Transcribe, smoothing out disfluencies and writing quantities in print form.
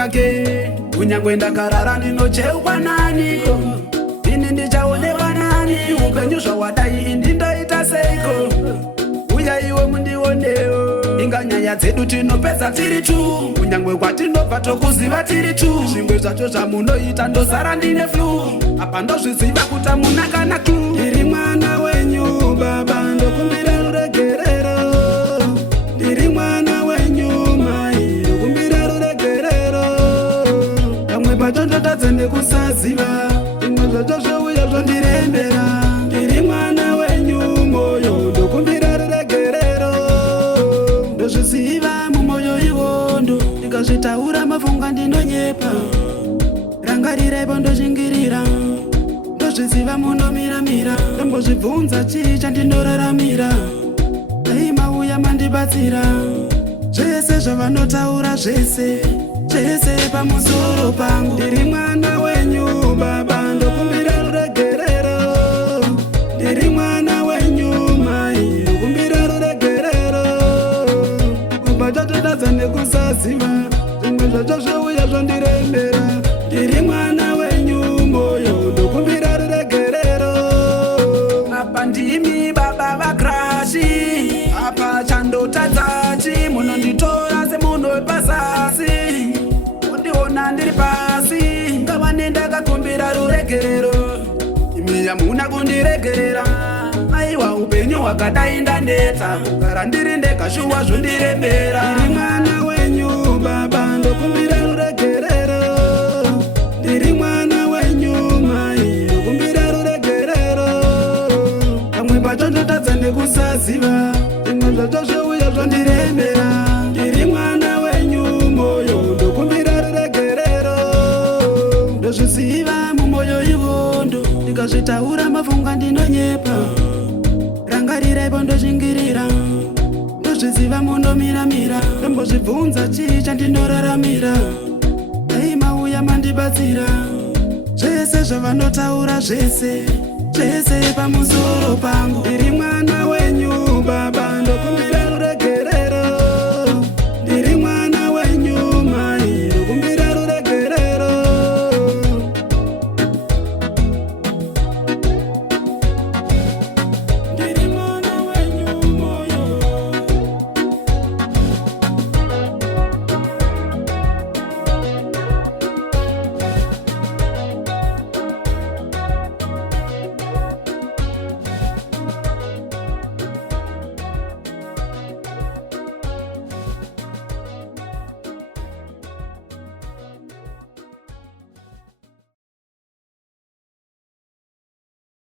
mwake. Kunyangwe ndakarara ndinocheuka nani, ini ndichaonekwa nani? Upenyu zvawadai ini ndoita seiko? Uya iwe mundionewo. Inga nyaya dzedu tinopedza tiri tu, kunyangwe kwatinobva tokuziva tiri tu. Zvimwe zvacho zvamunoita ndozara ndine flu, apa ndozviziva kuti hamuna kana clue. Ndiri mwana wenyu baba, ndokumbira ruregerero. Ndiri mwana wenyu mai, ndokumbira ruregerero. Pamwe pacho ndotadza nekusaziva, zvimwe zvacho zvouya zvondirembera. Ndiri mwana wenyu moyo, ndokumbira ruregerero. Ndozviziva mumoyo iwondo, ndikazvitaura mavhunga ndinonyepa. Rangarirepo ndozvingirira, ndozviziva munomiramira. Ndombozvibvunza chii chandinoraramira, dai mauya mandibatsira. Zvese zvavanotaura zvese, zvese pamusoro pangu. Ndiri mwana wenyu baba, ndokumbira ruregerero. Ndiri mwana wenyu mai, ndokumbira ruregerero. Kubatotodadza nekusaziva, zvimwe zvacho zvouya zvondirembera. Ndiri mwana wenyu moyo, ndokumbira ruregerero. Apa ndimi baba vakrashi, apa chandotadzachi, munonditora semunhu wepazasi, undiona ndiri pasi. Ngava nendakakumbira ruregerero, imi hamuna kundiregerera. Aiwa upenyu hwakadai ndaneta, kugara ndiri ndega shuwa zvondirembera. Ndiri mwana wenyu baba, ndokumbira ruregerero. Ndiri mwana wenyu mai, ndokumbira ruregerero. Pamwe pacho ndotadza nekusaziva, zvimwe zvacho zvouya zvondirembera. Ndiri mwana wenyu moyo, ndokumbira ruregerero. Ndozviziva mumoyo iwondo, ndikazvitaura mavhunga ndinonyepa. Rangarirepo ndozvingirira, ndozviziva munomiramira. Ndombozvibvunza chii chandinoraramira, dai mauya mandibatsira. Zvese zvavanotaura zvese, zvese pamusoro pangu. Ndiri mwana wenyu